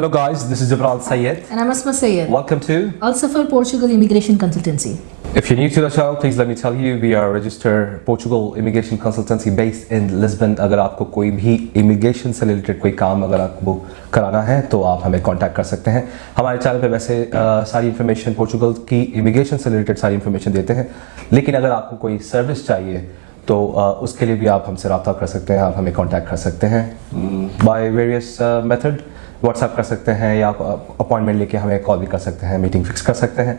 Hello guys, this is Jabral Sayed. And I'm Asma Sayed. Welcome to Al Safar Portugal Immigration Consultancy. If you're new to the channel, please let me tell you, we are a registered Portugal immigration consultancy based in Lisbon. अगर आपको कोई भी immigration से related कोई काम अगर आपको कराना है तो आप हमें contact कर सकते हैं. हमारे चैनल पे वैसे सारी information Portugal की immigration से related सारी information देते हैं, लेकिन अगर आपको कोई service चाहिए तो उसके लिए भी आप हमसे रब्ता कर सकते हैं, आप हमें कांटेक्ट कर सकते हैं बाय वेरियस मेथड. व्हाट्सएप कर सकते हैं या अपॉइंटमेंट लेके हमें कॉल भी कर सकते हैं, मीटिंग फिक्स कर सकते हैं,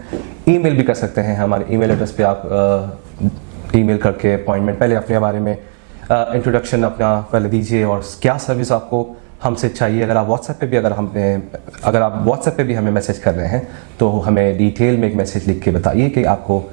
ईमेल भी कर सकते हैं. हमारे ईमेल एड्रेस पे आप ईमेल करके अपॉइंटमेंट पहले अपने बारे में इंट्रोडक्शन अपना पहले दीजिए और क्या सर्विस आपको हमसे चाहिए. अगर आप व्हाट्सएप पे भी हमें मैसेज कर रहे हैं तो हमें डिटेल में एक मैसेज लिख के बताइए कि आपको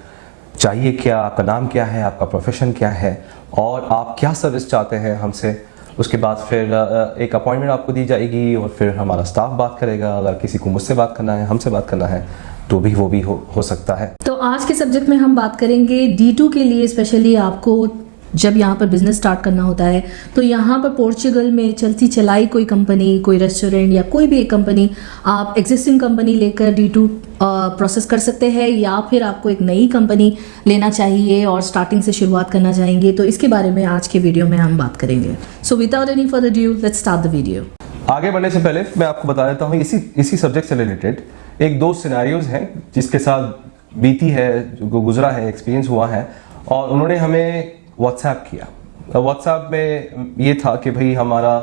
चाहिए क्या, आपका नाम क्या है, आपका प्रोफेशन क्या है और आप क्या सर्विस चाहते हैं हमसे. उसके बाद फिर एक अपॉइंटमेंट आपको दी जाएगी और फिर हमारा स्टाफ बात करेगा. अगर किसी को मुझसे बात करना है, हमसे बात करना है तो भी वो भी हो सकता है. तो आज के सब्जेक्ट में हम बात करेंगे D2 के लिए. स्पेशली आपको जब यहाँ पर बिजनेस स्टार्ट करना होता है तो यहाँ पर पोर्चुगल में चलती चलाई कोई कंपनी, कोई रेस्टोरेंट या कोई भी एक कंपनी, आप एग्जिस्टिंग कंपनी लेकर D2 प्रोसेस कर सकते हैं या फिर आपको एक नई कंपनी लेना चाहिए और स्टार्टिंग से शुरुआत करना चाहेंगे. तो इसके बारे में आज के वीडियो में हम बात करेंगे. So without any further due let's start the video. आगे बढ़ने से पहले मैं आपको बता देता हूँ इसी सब्जेक्ट से रिलेटेड एक दो सिनेरियोज हैं जिसके साथ बीती है, जो गुजरा है, एक्सपीरियंस हुआ है और उन्होंने हमें व्हाट्सएप किया. व्हाट्सएप में ये था कि भाई हमारा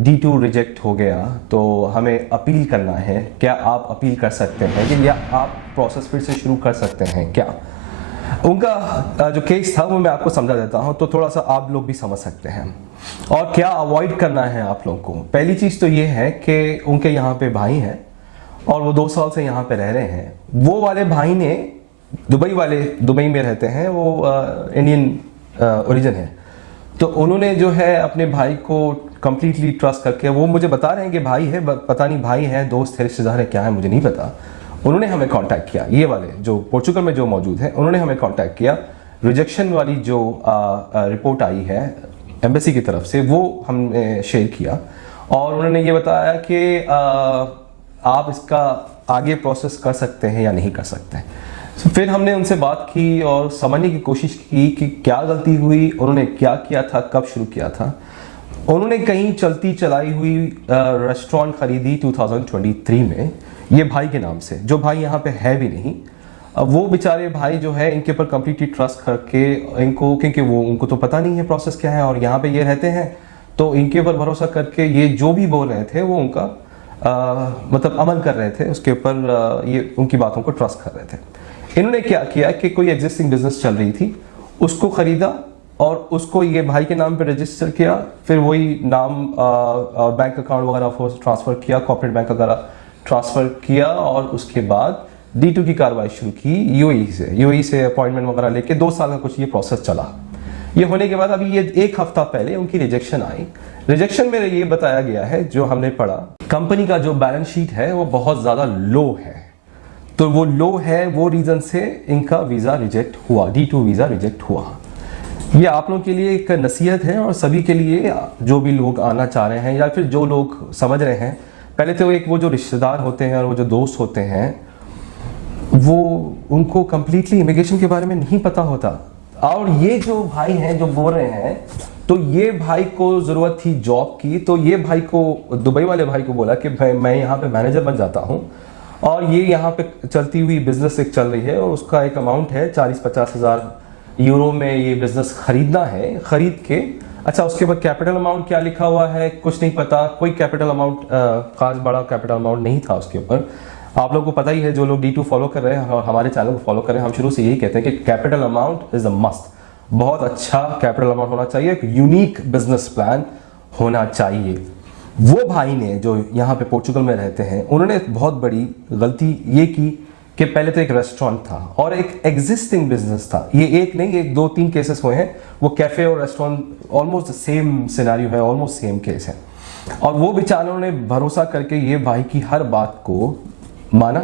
D2 रिजेक्ट हो गया तो हमें अपील करना है, क्या आप अपील कर सकते हैं कि या आप प्रोसेस फिर से शुरू कर सकते हैं क्या. उनका जो केस था वो मैं आपको समझा देता हूं तो थोड़ा सा आप लोग भी समझ सकते हैं और क्या अवॉइड करना है आप लोग को. पहली चीज़ तो ये है कि उनके यहाँ पे भाई हैं और वो 2 साल से यहाँ पे रह रहे हैं. वो वाले भाई ने दुबई में रहते हैं, वो इंडियन ओरिजिन है. तो उन्होंने जो है अपने भाई को कंप्लीटली ट्रस्ट करके, वो मुझे बता रहे हैं कि भाई है, पता नहीं भाई है, दोस्त है, रिश्तेदार है, क्या है मुझे नहीं पता. उन्होंने हमें कांटेक्ट किया, ये वाले जो पोर्चुगल में जो मौजूद है उन्होंने हमें कांटेक्ट किया. रिजेक्शन वाली जो रिपोर्ट आई है एम्बेसी की तरफ से वो हमने शेयर किया और उन्होंने ये बताया कि आप इसका आगे प्रोसेस कर सकते हैं या नहीं कर सकते. फिर हमने उनसे बात की और समझने की कोशिश की कि क्या गलती हुई, उन्होंने क्या किया था, कब शुरू किया था. उन्होंने कहीं चलती चलाई हुई रेस्टोरेंट खरीदी 2023 में ये भाई के नाम से, जो भाई यहाँ पे है भी नहीं. वो बेचारे भाई जो है इनके ऊपर कंप्लीटली ट्रस्ट करके इनको, क्योंकि वो उनको तो पता नहीं है प्रोसेस क्या है और यहाँ पे ये रहते हैं तो इनके ऊपर भरोसा करके ये जो भी बोल रहे थे वो उनका मतलब अमल कर रहे थे, उसके ऊपर ये उनकी बातों को ट्रस्ट कर रहे थे. इन्होंने क्या किया कि कोई एग्जिस्टिंग बिजनेस चल रही थी उसको खरीदा और उसको ये भाई के नाम पे रजिस्टर किया. फिर वही नाम और बैंक अकाउंट वगैरह ट्रांसफर किया, कॉर्पोरेट बैंक वगैरह ट्रांसफर किया और उसके बाद D2 की कार्रवाई शुरू की यूएई से अपॉइंटमेंट वगैरह लेके 2 साल का कुछ ये प्रोसेस चला. ये होने के बाद अभी ये 1 हफ्ता पहले उनकी रिजेक्शन आई. रिजेक्शन में ये बताया गया है, जो हमने पढ़ा, कंपनी का जो बैलेंस शीट है वो बहुत ज्यादा लो है. तो वो लो है, वो रीजन से इनका वीजा रिजेक्ट हुआ, D2 वीजा रिजेक्ट हुआ. ये आप लोगों के लिए एक नसीहत है और सभी के लिए जो भी लोग आना चाह रहे हैं या फिर जो लोग समझ रहे हैं. पहले तो एक वो जो रिश्तेदार होते हैं और वो जो दोस्त होते हैं वो उनको कंप्लीटली इमिग्रेशन के बारे में नहीं पता होता. और ये जो भाई हैं जो बोल रहे हैं, तो ये भाई को ज़रूरत थी जॉब की, तो ये भाई को, दुबई वाले भाई को बोला कि भाई मैं यहाँ पे मैनेजर बन जाता हूँ और ये यहाँ पे चलती हुई बिजनेस एक चल रही है और उसका एक अमाउंट है 40-50 हज़ार यूरो में ये बिजनेस खरीदना है. खरीद के अच्छा उसके बाद कैपिटल अमाउंट क्या लिखा हुआ है कुछ नहीं पता, कोई कैपिटल अमाउंट खास बड़ा कैपिटल अमाउंट नहीं था उसके ऊपर. आप लोगों को पता ही है, जो लोग D2 फॉलो कर रहे हैं और हमारे चैनल को फॉलो कर रहे हैं, हम शुरू से यही कहते हैं कि capital amount is a must. बहुत अच्छा कैपिटल अमाउंट होना चाहिए, एक यूनिक बिजनेस प्लान होना चाहिए. वो भाई ने जो यहाँ पे पोर्चुगल में रहते हैं उन्होंने बहुत बड़ी गलती ये की कि पहले तो एक रेस्टोरेंट था और एक एग्जिस्टिंग बिजनेस था. ये एक नहीं, एक 2-3 केसेस हुए हैं. वो कैफे और रेस्टोरेंट ऑलमोस्ट सेम सिनेरियो है, ऑलमोस्ट सेम केस है. और वो बेचारों ने भरोसा करके ये भाई की हर बात को माना,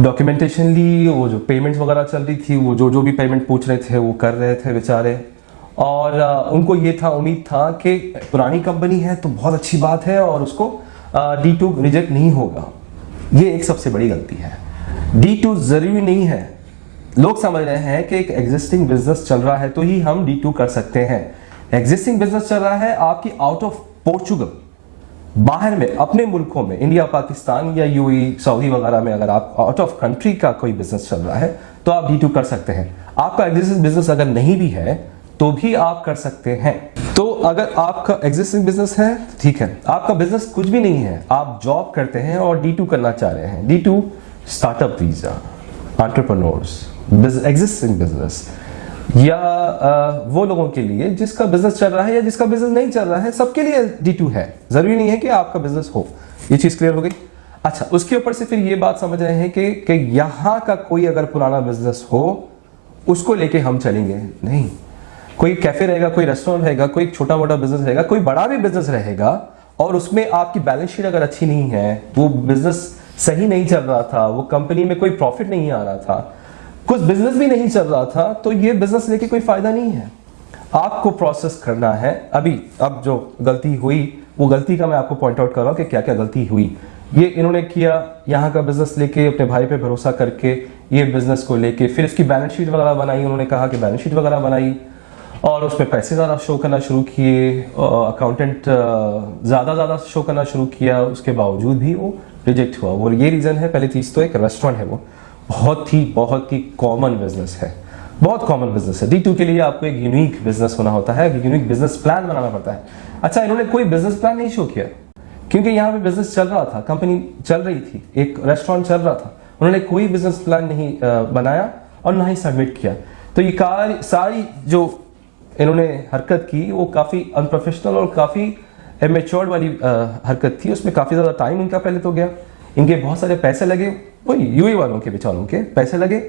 डॉक्यूमेंटेशन ली, वो जो पेमेंट्स वगैरह चल रही थी, वो जो भी पेमेंट पूछ रहे थे वो कर रहे थे बेचारे. और उनको ये था, उम्मीद था कि पुरानी कंपनी है तो बहुत अच्छी बात है और उसको D2 रिजेक्ट नहीं होगा। ये एक सबसे बड़ी गलती है। D2 जरूरी नहीं है। लोग समझ रहे हैं कि एक एग्जिस्टिंग बिजनेस चल रहा है तो ही हम D2 कर सकते हैं। एग्जिस्टिंग बिजनेस चल रहा है आपकी आउट ऑफ पोर्चुगल, बाहर में अपने मुल्कों में, इंडिया, पाकिस्तान या यूएई, सऊदी वगैरह में अगर आप आउट ऑफ कंट्री का कोई बिजनेस चल रहा है तो आप D2 कर सकते हैं। आपका एग्जिस्टिंग बिजनेस अगर नहीं भी है तो भी आप कर सकते हैं। तो अगर आपका एग्जिस्टिंग बिजनेस है ठीक है, आपका बिजनेस कुछ भी नहीं है, आप जॉब करते हैं और D2 करना चाह रहे हैं, D2 startup visa, entrepreneurs, existing business, या वो लोगों के लिए जिसका बिजनेस चल रहा है या जिसका बिजनेस नहीं चल रहा है, सबके लिए D2 है। जरूरी नहीं है कि आपका बिजनेस हो। ये चीज क्लियर हो गई। अच्छा, उसके ऊपर से फिर ये बात समझ रहे हैं कि यहाँ का कोई अगर पुराना बिजनेस हो उसको लेके हम चलेंगे नहीं। कोई कैफे रहेगा, कोई रेस्टोरेंट रहेगा, कोई छोटा मोटा बिजनेस रहेगा, कोई बड़ा भी बिजनेस रहेगा और उसमें आपकी बैलेंस शीट अगर अच्छी नहीं है, वो बिजनेस सही नहीं चल रहा था, वो कंपनी में कोई प्रॉफिट नहीं आ रहा था, कुछ बिजनेस भी नहीं चल रहा था, तो ये बिजनेस लेके कोई फायदा नहीं है। आपको प्रोसेस करना है। अब जो गलती हुई वो गलती का मैं आपको पॉइंट आउट कर रहा हूं कि क्या क्या गलती हुई। ये इन्होंने किया, यहाँ का बिजनेस लेके अपने भाई पे भरोसा करके ये बिजनेस को लेके फिर इसकी बैलेंस शीट वगैरह बनाई। उन्होंने कहा कि बैलेंस शीट वगैरह बनाई और उसमें पैसे ज़्यादा शो करना शुरू किए, अकाउंटेंट ज़्यादा शो करना शुरू किया, उसके बावजूद भी वो रिजेक्ट हुआ। वो ये रीज़न है, पहली चीज़ तो एक रेस्टोरेंट है, वो बहुत ही कॉमन बिजनेस है, बहुत कॉमन बिजनेस है। D2 के लिए आपको एक यूनिक बिजनेस होना होता है, एक यूनिक बिजनेस प्लान बनाना पड़ता है। अच्छा, इन्होंने कोई बिजनेस प्लान नहीं शो किया क्योंकि यहाँ पे बिजनेस चल रहा था, कंपनी चल रही थी, एक रेस्टोरेंट चल रहा था। उन्होंने कोई बिजनेस प्लान नहीं बनाया और ना ही सबमिट किया। तो ये सारी जो इन्होंने हरकत की वो काफ़ी अनप्रोफेशनल और काफ़ी इमेच्योर वाली हरकत थी। उसमें काफ़ी ज़्यादा टाइम इनका पहले तो गया, इनके बहुत सारे पैसे लगे, वही यूएई वालों के बेचारों के पैसे लगे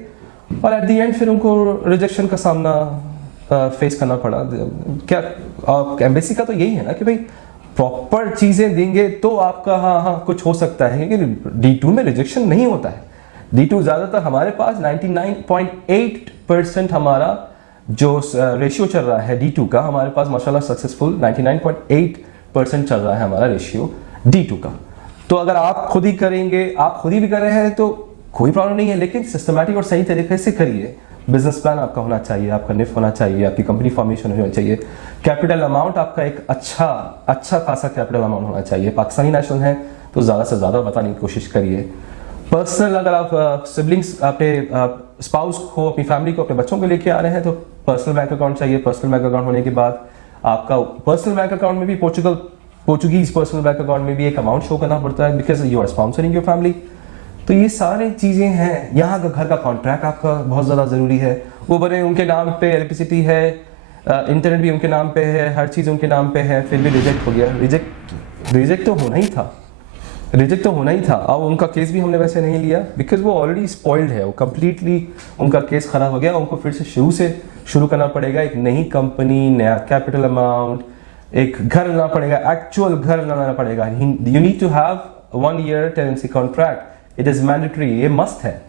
और एट दी एंड फिर उनको रिजेक्शन का सामना फेस करना पड़ा। क्या एम्बेसी का तो यही है ना कि भाई प्रॉपर चीज़ें देंगे तो आपका हाँ कुछ हो सकता है, क्योंकि D2 में रिजेक्शन नहीं होता है। D2 ज़्यादातर हमारे पास 99.8% हमारा जो रेशियो चल रहा है D2 का, हमारे पास माशाल्लाह सक्सेसफुल 99.8% चल रहा है हमारा रेशियो D2 का। तो अगर आप खुद ही करेंगे, आप खुद ही भी कर रहे हैं तो कोई प्रॉब्लम नहीं है, लेकिन सिस्टमैटिक और सही तरीके से करिए। बिजनेस प्लान आपका होना चाहिए, आपका निफ होना चाहिए, आपकी कंपनी फॉर्मेशन होना चाहिए, कैपिटल अमाउंट आपका एक अच्छा खासा कैपिटल अमाउंट होना चाहिए। पाकिस्तानी नेशनल है तो ज़्यादा से ज़्यादा बताने की कोशिश करिए। पर्सनल, अगर आप सिबलिंग्स, अपने स्पाउस को, अपनी फैमिली को, अपने बच्चों को लेके आ रहे हैं तो पर्सनल बैंक अकाउंट चाहिए। पर्सनल बैंक अकाउंट होने के बाद आपका पर्सनल बैंक अकाउंट में भी पोर्चुगीज पर्सनल बैंक अकाउंट में भी एक अमाउंट शो करना पड़ता है, because you are sponsoring your family. तो ये सारी चीज़ें हैं। यहाँ का घर का कॉन्ट्रैक्ट आपका बहुत ज़्यादा ज़रूरी है, वो बने उनके नाम पे, इलेक्ट्रिसिटी है, इंटरनेट भी उनके नाम पे है, हर चीज़ उनके नाम पे है, फिर भी रिजेक्ट हो गया। रिजेक्ट तो होना ही था, रिजेक्ट तो होना ही था। अब उनका केस भी हमने वैसे नहीं लिया बिकॉज वो ऑलरेडी स्पॉइल्ड है, वो कम्प्लीटली उनका केस खराब हो गया। उनको फिर से शुरू करना पड़ेगा, एक नई कंपनी, नया कैपिटल अमाउंट, एक घर लाना पड़ेगा, एक्चुअल घर लाना पड़ेगा। You need to have 1 year tenancy contract, it is mandatory, ये मस्ट है।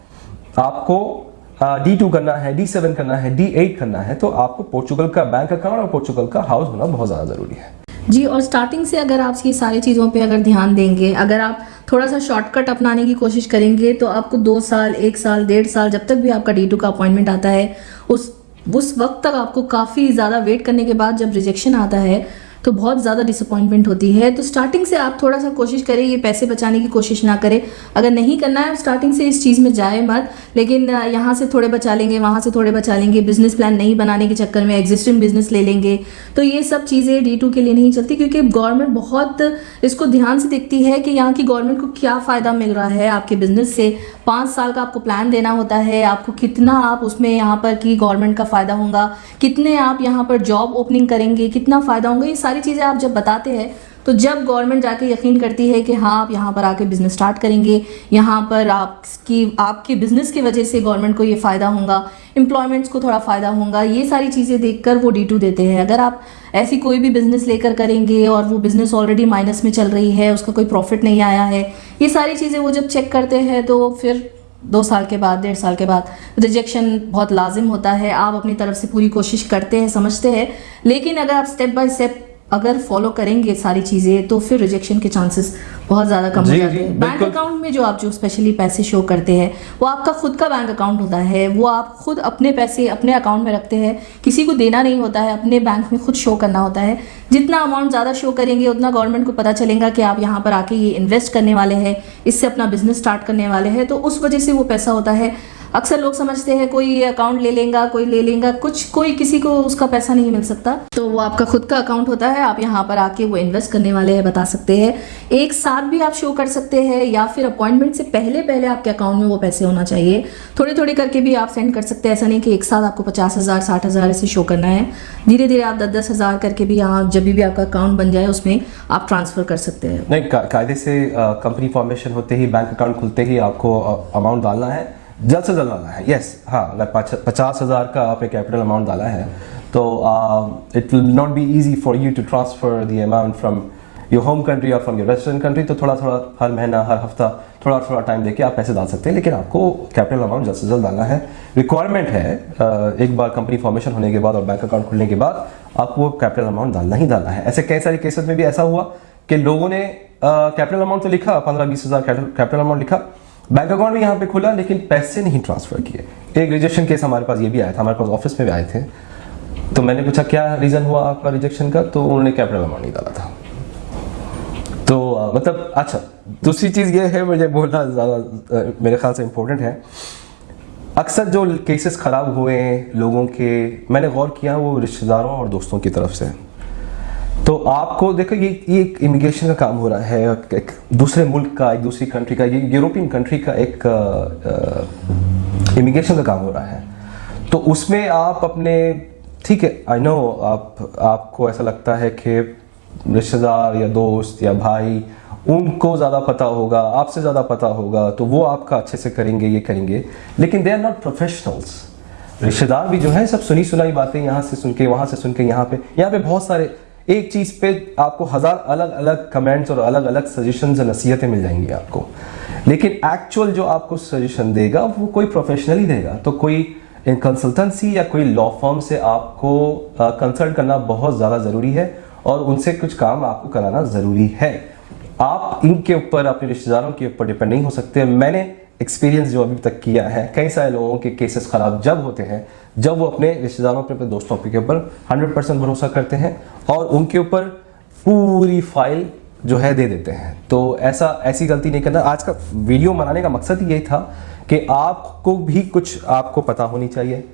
आपको D2 करना है, D7 करना है, D8 करना है तो आपको पोर्चुगल का बैंक अकाउंट और पोर्चुगल का हाउस होना बहुत ज़्यादा ज़रूरी है जी। और स्टार्टिंग से अगर आप ये सारी चीज़ों पे अगर ध्यान देंगे, अगर आप थोड़ा सा शॉर्टकट अपनाने की कोशिश करेंगे तो आपको 2 साल, 1 साल, 1.5 साल, जब तक भी आपका D2 का अपॉइंटमेंट आता है उस वक्त तक आपको काफ़ी ज़्यादा वेट करने के बाद जब रिजेक्शन आता है तो बहुत ज़्यादा डिसअपॉइंटमेंट होती है। तो स्टार्टिंग से आप थोड़ा सा कोशिश करें, ये पैसे बचाने की कोशिश ना करें। अगर नहीं करना है स्टार्टिंग से इस चीज़ में जाए मत, लेकिन यहाँ से थोड़े बचा लेंगे, वहाँ से थोड़े बचा लेंगे, बिजनेस प्लान नहीं बनाने के चक्कर में एग्जिस्टिंग बिजनेस ले लेंगे, तो ये सब चीज़ें D2 के लिए नहीं चलती। क्योंकि गवर्नमेंट बहुत इसको ध्यान से देखती है कि यहाँ की गवर्नमेंट को क्या फ़ायदा मिल रहा है आपके बिजनेस से। 5 साल का आपको प्लान देना होता है, आपको कितना आप उसमें यहाँ पर की गवर्नमेंट का फ़ायदा होगा, कितने आप यहाँ पर जॉब ओपनिंग करेंगे, कितना फ़ायदा होगा, ये सारी चीज़ें आप जब बताते हैं तो जब गवर्नमेंट जाके यकीन करती है कि हाँ आप यहाँ पर आके बिजनेस स्टार्ट करेंगे, यहाँ पर आपके बिजनेस की वजह से गवर्नमेंट को ये फ़ायदा होगा, एम्प्लॉयमेंट्स को थोड़ा फ़ायदा होगा, ये सारी चीज़ें देखकर वो D2 देते हैं। अगर आप ऐसी कोई भी बिजनेस लेकर करेंगे और वो बिजनेस ऑलरेडी माइनस में चल रही है, उसका कोई प्रॉफिट नहीं आया है, ये सारी चीज़ें वो जब चेक करते हैं तो फिर 2 साल के बाद, 1.5 साल के बाद रिजेक्शन बहुत लाजिम होता है। आप अपनी तरफ से पूरी कोशिश करते हैं, समझते हैं, लेकिन अगर आप स्टेप बाय स्टेप अगर फॉलो करेंगे सारी चीज़ें तो फिर रिजेक्शन के चांसेस बहुत ज़्यादा कम हो जी, जाते जी, हैं। बैंक बिल्कुल। अकाउंट में जो आप जो स्पेशली पैसे शो करते हैं वो आपका खुद का बैंक अकाउंट होता है, वो आप खुद अपने पैसे अपने अकाउंट में रखते हैं, किसी को देना नहीं होता है, अपने बैंक में खुद शो करना होता है। जितना अमाउंट ज़्यादा शो करेंगे उतना गवर्नमेंट को पता चलेगा कि आप यहाँ पर आके ये इन्वेस्ट करने वाले हैं, इससे अपना बिजनेस स्टार्ट करने वाले हैं, तो उस वजह से वो पैसा होता है। अक्सर लोग समझते हैं कोई ये अकाउंट ले लेगा, कोई ले लेगा, कोई किसी को उसका पैसा नहीं मिल सकता, तो वो आपका खुद का अकाउंट होता है। आप यहाँ पर आके वो इन्वेस्ट करने वाले हैं बता सकते हैं, एक साथ भी आप शो कर सकते हैं या फिर अपॉइंटमेंट से पहले पहले आपके अकाउंट में वो पैसे होना चाहिए। थोड़े थोड़े करके भी आप सेंड कर सकते हैं, ऐसा नहीं कि एक साथ आपको 50,000 60,000 ऐसे शो करना है। धीरे धीरे आप 10-10 हज़ार करके भी आप जब भी आपका अकाउंट बन जाए उसमें आप ट्रांसफ़र कर सकते हैं। नहीं, कायदे से कंपनी फॉर्मेशन होते ही, बैंक अकाउंट खुलते ही आपको अमाउंट डालना है, जल्द से जल्द डालना है। यस, हाँ, अगर 50,000 का आपने कैपिटल अमाउंट डाला है तो it will not be easy for you to transfer the amount from your home country और फ्रॉम योर रेजिडेंट कंट्री। तो थोड़ा थोड़ा हर महीना, हर हफ्ता थोड़ा थोड़ा टाइम लेके आप पैसे डाल सकते हैं, लेकिन आपको कैपिटल अमाउंट जल्द से जल्द डालना है। रिक्वायरमेंट है, एक बार कंपनी फॉर्मेशन होने के बाद और बैंक अकाउंट खुलने के बाद आपको कैपिटल अमाउंट डालना ही डालना है। ऐसे कई सारे केसेस में भी ऐसा हुआ कि लोगों ने कैपिटल अमाउंट तो लिखा, 15-20 हज़ार कैपिटल अमाउंट लिखा, बैंक अकाउंट भी यहाँ पे खुला, लेकिन पैसे नहीं ट्रांसफर किए। एक रिजेक्शन केस हमारे पास ये भी आया था, हमारे पास ऑफिस में भी आए थे। तो मैंने पूछा क्या रीज़न हुआ आपका रिजेक्शन का, तो उन्होंने कैपिटल अमाउंट नहीं डाला था। तो मतलब अच्छा, दूसरी चीज़ ये है, मुझे बोलना ज़्यादा मेरे ख्याल से इम्पोर्टेंट है। अक्सर जो केसेस ख़राब हुए लोगों के, मैंने गौर किया, वो रिश्तेदारों और दोस्तों की तरफ से। तो आपको देखो, ये एक इमिग्रेशन का काम हो रहा है, एक दूसरे मुल्क का, एक दूसरी कंट्री का, ये यूरोपियन कंट्री का एक इमिग्रेशन का काम हो रहा है। तो उसमें आप अपने, ठीक है, आई नो आपको ऐसा लगता है कि रिश्तेदार या दोस्त या भाई, उनको ज़्यादा पता होगा, आपसे ज़्यादा पता होगा, तो वो आपका अच्छे से करेंगे, ये करेंगे, लेकिन दे आर नॉट प्रोफेशनल्स। रिश्तेदार भी जो है सब सुनी सुनाई बातें, यहाँ से सुन के, वहाँ से सुन के, यहाँ पे बहुत सारे, एक चीज़ पे आपको 1000 अलग अलग कमेंट्स और अलग अलग सजेशंस और नसीहतें मिल जाएंगी आपको, लेकिन एक्चुअल जो आपको सजेशन देगा वो कोई प्रोफेशनल ही देगा। तो कोई कंसल्टेंसी या कोई लॉ फर्म से आपको कंसल्ट करना बहुत ज़्यादा ज़रूरी है और उनसे कुछ काम आपको कराना ज़रूरी है। आप इनके ऊपर, अपने रिश्तेदारों के ऊपर डिपेंड नहीं हो सकते। मैंने एक्सपीरियंस जो अभी तक किया है, कई सारे लोगों के केसेस ख़राब जब होते हैं जब वो अपने रिश्तेदारों पे, अपने दोस्तों के ऊपर 100% भरोसा करते हैं और उनके ऊपर पूरी फाइल जो है दे देते हैं। तो ऐसी गलती नहीं करना। आज का वीडियो बनाने का मकसद ही यही था कि आपको भी कुछ आपको पता होनी चाहिए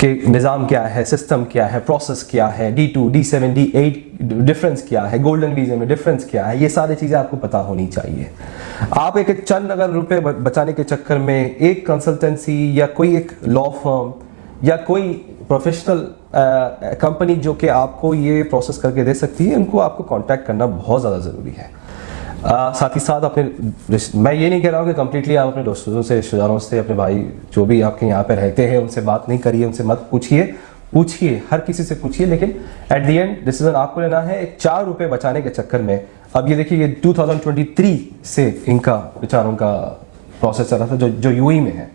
कि निज़ाम क्या है, सिस्टम क्या है, प्रोसेस क्या है, D2, D7, D8 डिफरेंस क्या है, गोल्डन वीज़े में डिफरेंस क्या है, ये सारी चीज़ें आपको पता होनी चाहिए। आप एक चंद अगर रुपए बचाने के चक्कर में एक कंसल्टेंसी या कोई एक लॉ फर्म या कोई प्रोफेशनल कंपनी जो कि आपको ये प्रोसेस करके दे सकती है, उनको आपको कांटेक्ट करना बहुत ज़्यादा ज़रूरी है। साथ ही साथ मैं ये नहीं कह रहा हूँ कि कम्प्लीटली आप अपने दोस्तों से, रिश्तेदारों से, अपने भाई जो भी आपके यहाँ पे रहते हैं उनसे बात नहीं करिए, उनसे मत पूछिए, हर किसी से पूछिए, लेकिन एट द एंड डिसीजन आपको लेना है। एक 4 रुपये बचाने के चक्कर में, अब ये देखिए, ये 2023 से इनका बेचारों का प्रोसेस चल रहा था, जो यूएई में है,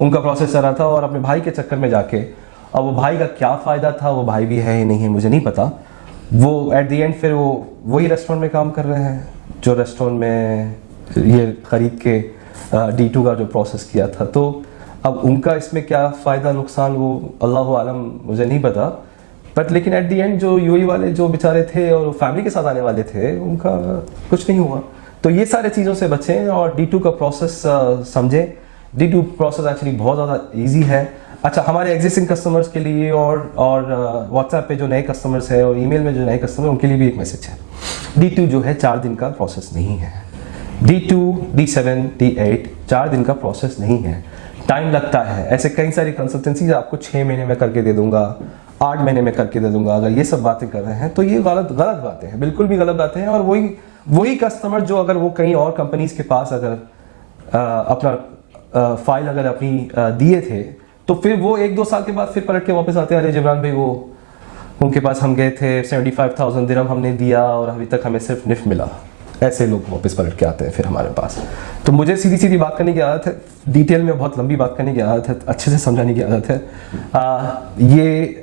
उनका प्रोसेस चल रहा था, और अपने भाई के चक्कर में जाके, अब वो भाई का क्या फ़ायदा था, वो भाई भी है नहीं है मुझे नहीं पता, वो एट द एंड फिर वही रेस्टोरेंट में काम कर रहे हैं जो रेस्टोरेंट में ये ख़रीद के D2 का जो प्रोसेस किया था। तो अब उनका इसमें क्या फ़ायदा नुकसान, वो अल्लाह आलम, मुझे नहीं पता, बट लेकिन एट द एंड जो यूएई वाले जो बेचारे थे और फैमिली के साथ आने वाले थे, उनका कुछ नहीं हुआ। तो ये सारे चीज़ों से बचें और D2 का प्रोसेस समझें। D2 प्रोसेस एक्चुअली बहुत ज़्यादा ईजी है। अच्छा, हमारे एग्जिस्टिंग कस्टमर्स के लिए और व्हाट्सएप पे जो नए कस्टमर्स हैं और ईमेल में जो नए कस्टमर, उनके लिए भी एक मैसेज है। D2 जो है 4 दिन का प्रोसेस नहीं है। D2, D7, D8 4 दिन का प्रोसेस नहीं है, टाइम लगता है। ऐसे कई सारी कंसल्टेंसीज आपको 6 महीने में करके दे दूंगा, 8 महीने में करके दे दूंगा। अगर ये सब बातें कर रहे हैं तो ये गलत बातें हैं, बिल्कुल भी गलत बातें हैं। और वही कस्टमर जो अगर वो कहीं और कंपनीज के पास अगर अपना फाइल अगर अपनी दिए थे, तो फिर वो 1-2 साल के बाद फिर पलट के वापस आते हैं, अरे जिब्रान भाई, वो उनके पास हम गए थे, 75,000 दिरहम हमने दिया और अभी तक हमें सिर्फ निफ्ट मिला। ऐसे लोग वापस पलट के आते हैं फिर हमारे पास। तो मुझे सीधी सीधी बात करने की आदत है, डिटेल में बहुत लंबी बात करने की आदत है, अच्छे से समझाने की आदत है। ये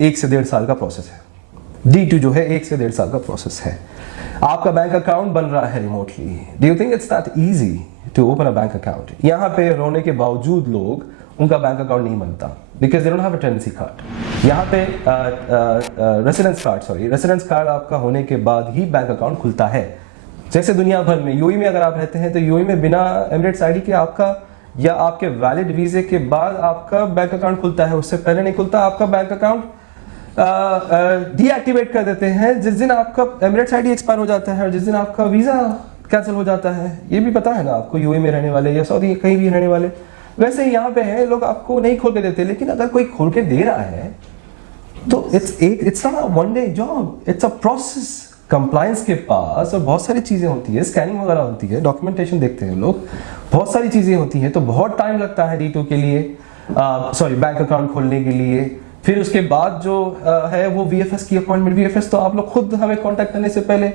1 से 1.5 साल का प्रोसेस है। D2 जो है 1 से 1.5 साल का प्रोसेस है। आपका बैंक अकाउंट बन रहा है remotely. Do you think it's that easy to open a bank account? यहाँ पे रोने के बावजूद लोग उनका बैंक अकाउंट नहीं बनता because they don't have a tenancy card. यहाँ पे रेसिडेंस कार्ड आपका होने के बाद ही बैंक अकाउंट खुलता है। जैसे दुनिया भर में यूएई में अगर आप रहते हैं तो यूएई में बिना एमिरेट्स आईडी के आपका या आपके वैलिड वीजे के बाद आपका बैंक अकाउंट खुलता है, उससे पहले नहीं खुलता। आपका बैंक अकाउंट डीएक्टिवेट कर देते हैं जिस दिन आपका एमिरेट्स आईडी एक्सपायर हो जाता है और जिस दिन आपका वीजा कैंसिल हो जाता है। ये भी पता है ना आपको, यूएई में रहने वाले या सऊदी कहीं भी रहने वाले। वैसे ही यहाँ पे है, लोग आपको नहीं खोल के देते, लेकिन अगर कोई खोल के दे रहा है तो it's not a one day job, it's a process. Compliance के पास और बहुत सारी चीजें होती है, स्कैनिंग वगैरह होती है, डॉक्यूमेंटेशन देखते हैं लोग, बहुत सारी चीजें होती हैं, तो बहुत टाइम लगता है D2 के लिए, बैंक अकाउंट खोलने के लिए। फिर उसके बाद जो है वो VFS की अपॉइंटमेंट। VFS तो आप लोग खुद हमें कांटेक्ट करने से पहले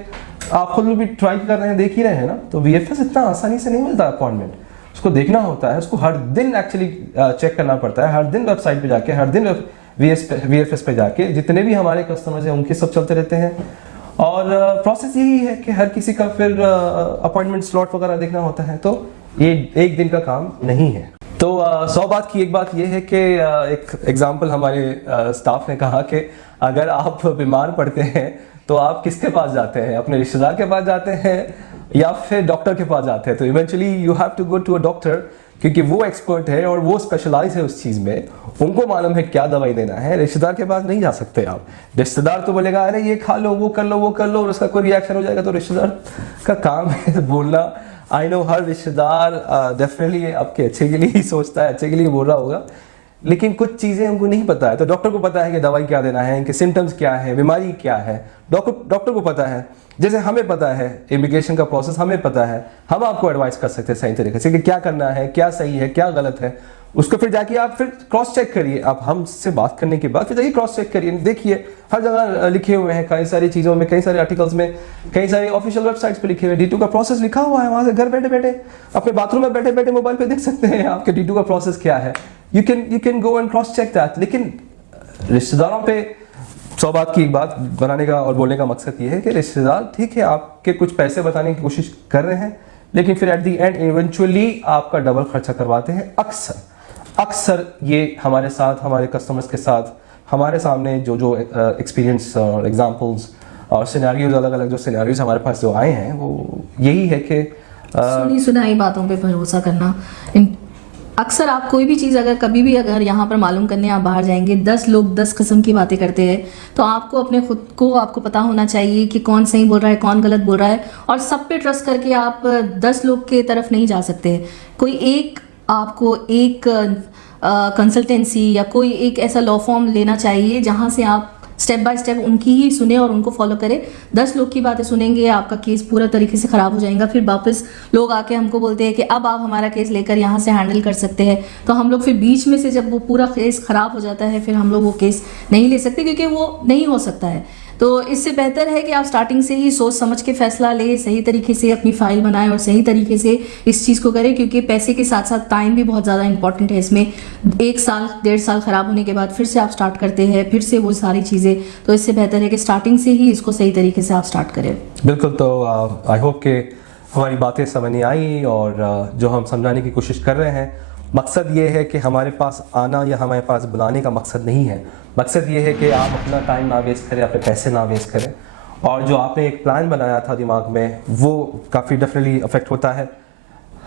आप खुद भी ट्राई कर रहे हैं, देख ही रहे हैं ना। तो VFS इतना आसानी से नहीं मिलता अपॉइंटमेंट, उसको देखना होता है, उसको हर दिन एक्चुअली चेक करना पड़ता है, हर दिन वेबसाइट पे जाके, हर दिन VFS पे जाके। जितने भी हमारे कस्टमर्स हैं उनके सब चलते रहते हैं। और प्रोसेस यही है कि हर किसी का फिर अपॉइंटमेंट स्लॉट वगैरह देखना होता है, तो ये एक दिन का काम नहीं है। तो 100 बात की एक बात ये है कि एक एग्जांपल हमारे स्टाफ ने कहा कि अगर आप बीमार पड़ते हैं तो आप किसके पास जाते हैं? अपने रिश्तेदार के पास जाते हैं या फिर डॉक्टर के पास जाते हैं? तो eventually you have to go to a doctor, क्योंकि वो एक्सपर्ट है और वो स्पेशलाइज है उस चीज़ में, उनको मालूम है क्या दवाई देना है। रिश्तेदार के पास नहीं जा सकते आप। रिश्तेदार तो बोलेगा अरे ये खा लो, वो कर लो, वो कर लो, और उसका कोई रिएक्शन हो जाएगा। तो रिश्तेदार का काम है बोलना। आई नो हर रिश्तेदार डेफिनेटली आपके अच्छे के लिए ही सोचता है, अच्छे के लिए बोल रहा होगा, लेकिन कुछ चीज़ें उनको नहीं पता है। तो डॉक्टर को पता है कि दवाई क्या देना है, इनके सिम्टम्स क्या है, बीमारी क्या है, डॉक्टर को पता है। जैसे हमें पता है इमिग्रेशन का प्रोसेस, हमें पता है, हम आपको एडवाइस कर सकते हैं सही तरीके से कि क्या करना है, क्या सही है, क्या गलत है। उसको फिर जाके आप फिर क्रॉस चेक करिए। आप हमसे बात करने के बाद फिर जाइए क्रॉस चेक करिए, देखिए हर जगह लिखे हुए हैं, कई सारी चीज़ों में, कई सारे आर्टिकल्स में, कई सारे ऑफिशियल वेबसाइट्स पे लिखे हुए D2 का प्रोसेस लिखा हुआ है। वहाँ से घर बैठे बैठे अपने बाथरूम में बैठे बैठे मोबाइल पे देख सकते हैं आपके D2 का प्रोसेस क्या है। You can go and cross check that. लेकिन रिश्तेदारों पे 100 बात की एक बात बनाने का और बोलने का मकसद ये है कि रिश्तेदार ठीक है आपके कुछ पैसे बताने की कोशिश कर रहे हैं, लेकिन फिर एट द एंड इवेंचुअली आपका डबल खर्चा करवाते हैं। अक्सर ये हमारे साथ, हमारे कस्टमर्स के साथ, हमारे सामने जो एक्सपीरियंस और एग्जांपल्स और सिनेरियोज, अलग अलग जो सिनेरियोज हमारे पास जो आए हैं, वो यही है कि सुनी सुनाई बातों पे भरोसा करना। अक्सर आप कोई भी चीज़ अगर कभी भी अगर यहाँ पर मालूम करने आप बाहर जाएंगे, 10 लोग 10 किस्म की बातें करते हैं, तो आपको अपने खुद को आपको पता होना चाहिए कि कौन सही बोल रहा है, कौन गलत बोल रहा है। और सब पे ट्रस्ट करके आप 10 लोग के तरफ नहीं जा सकते। कोई एक आपको एक कंसल्टेंसी या कोई एक ऐसा लॉ फॉर्म लेना चाहिए जहाँ से आप स्टेप बाय स्टेप उनकी ही सुने और उनको फॉलो करें। 10 लोग की बातें सुनेंगे, आपका केस पूरा तरीके से ख़राब हो जाएगा। फिर वापस लोग आके हमको बोलते हैं कि अब आप हमारा केस लेकर यहाँ से हैंडल कर सकते हैं, तो हम लोग फिर बीच में से जब वो पूरा केस ख़राब हो जाता है, फिर हम लोग वो केस नहीं ले सकते, क्योंकि वो नहीं हो सकता है। तो इससे बेहतर है कि आप स्टार्टिंग से ही सोच समझ के फैसला लें, सही तरीके से अपनी फाइल बनाएं और सही तरीके से इस चीज़ को करें, क्योंकि पैसे के साथ साथ टाइम भी बहुत ज़्यादा इंपॉर्टेंट है इसमें। 1 साल 1.5 साल ख़राब होने के बाद फिर से आप स्टार्ट करते हैं, फिर से वो सारी चीज़ें, तो इससे बेहतर है कि स्टार्टिंग से ही इसको सही तरीके से आप स्टार्ट करें। बिल्कुल। तो आई होप कि हमारी बातें समझ नहीं आई और जो हम समझाने की कोशिश कर रहे हैं, मकसद ये है कि हमारे पास आना या हमारे पास बुलाने का मकसद नहीं है। मकसद ये है कि आप अपना टाइम ना वेस्ट करें, अपने पैसे ना वेस्ट करें, और जो आपने एक प्लान बनाया था दिमाग में, वो काफ़ी डेफिनेटली अफेक्ट होता है।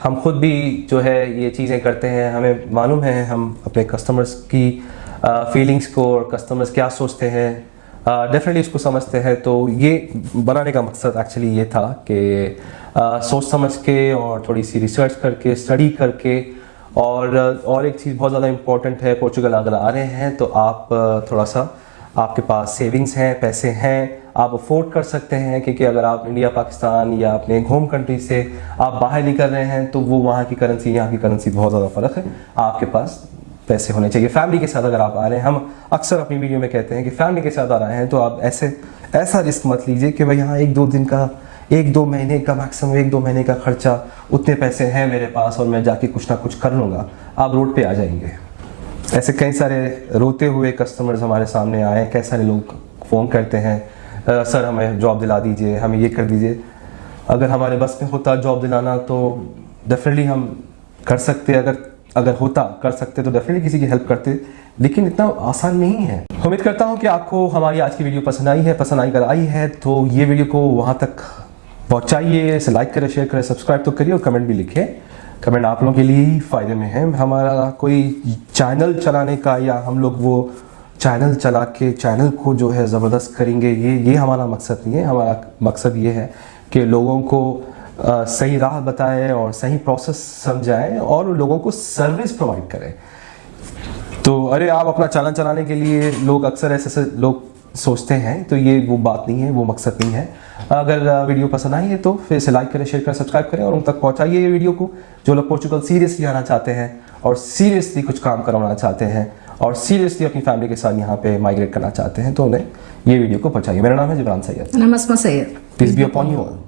हम खुद भी जो है ये चीज़ें करते हैं, हमें मालूम है हम अपने कस्टमर्स की फीलिंग्स को और कस्टमर्स क्या सोचते हैं डेफिनेटली इसको समझते हैं। तो ये बनाने का मकसद एक्चुअली ये था कि सोच समझ के और थोड़ी सी रिसर्च करके, स्टडी करके, और एक चीज़ बहुत ज़्यादा इम्पॉर्टेंट है, पोर्चुगल अगर आ रहे हैं तो आप थोड़ा सा आपके पास सेविंग्स हैं, पैसे हैं, आप अफोर्ड कर सकते हैं, क्योंकि अगर आप इंडिया, पाकिस्तान या अपने होम कंट्री से आप बाहर निकल रहे हैं तो वो वहाँ की करेंसी, यहाँ की करेंसी बहुत ज़्यादा फ़र्क है। आपके पास पैसे होने चाहिए। फैमिली के साथ अगर आप आ रहे हैं, हम अक्सर अपनी वीडियो में कहते हैं कि फैमिली के साथ आ रहे हैं तो आप ऐसा रिस्क मत लीजिए कि भाई यहाँ 1-2 दिन का, 1-2 महीने का, मैक्सिमम 1-2 महीने का खर्चा, उतने पैसे हैं मेरे पास और मैं जाके कुछ ना कुछ कर लूँगा, आप रोड पे आ जाएंगे। ऐसे कई सारे रोते हुए कस्टमर्स हमारे सामने आए, कई सारे लोग फ़ोन करते हैं सर हमें जॉब दिला दीजिए, हमें ये कर दीजिए। अगर हमारे बस में होता जॉब दिलाना तो डेफिनेटली हम कर सकते, अगर होता कर सकते तो डेफिनेटली किसी की हेल्प करते, लेकिन इतना आसान नहीं है। उम्मीद करता हूँ कि आपको हमारी आज की वीडियो पसंद आई है। पसंद आई है तो ये वीडियो को वहाँ तक पहुँचाइए, इसे लाइक करें, शेयर करें, सब्सक्राइब तो करिए और कमेंट भी लिखें। कमेंट आप लोगों के लिए ही फ़ायदे में है। हमारा कोई चैनल चलाने का या हम लोग वो चैनल चला के चैनल को जो है ज़बरदस्त करेंगे, ये हमारा मकसद नहीं है। हमारा मकसद ये है कि लोगों को सही राह बताएं और सही प्रोसेस समझाएं और लोगों को सर्विस प्रोवाइड करें। तो अरे आप अपना चैनल चलाने के लिए लोग अक्सर ऐसे लोग सोचते हैं, तो ये वो बात नहीं है, वो मकसद नहीं है। अगर वीडियो पसंद आई है तो फिर इसे लाइक करें, शेयर करें, सब्सक्राइब करें और उन तक पहुंचाइए ये वीडियो को, जो लोग पोर्चुगल सीरियसली आना चाहते हैं और सीरियसली कुछ काम करवाना चाहते हैं और सीरियसली अपनी फैमिली के साथ यहाँ पे माइग्रेट करना चाहते हैं, तो उन्हें ये वीडियो को पहुंचाइए। मेरा नाम है जिब्रान सैयद। नमस्ते Syed. Peace be upon you all.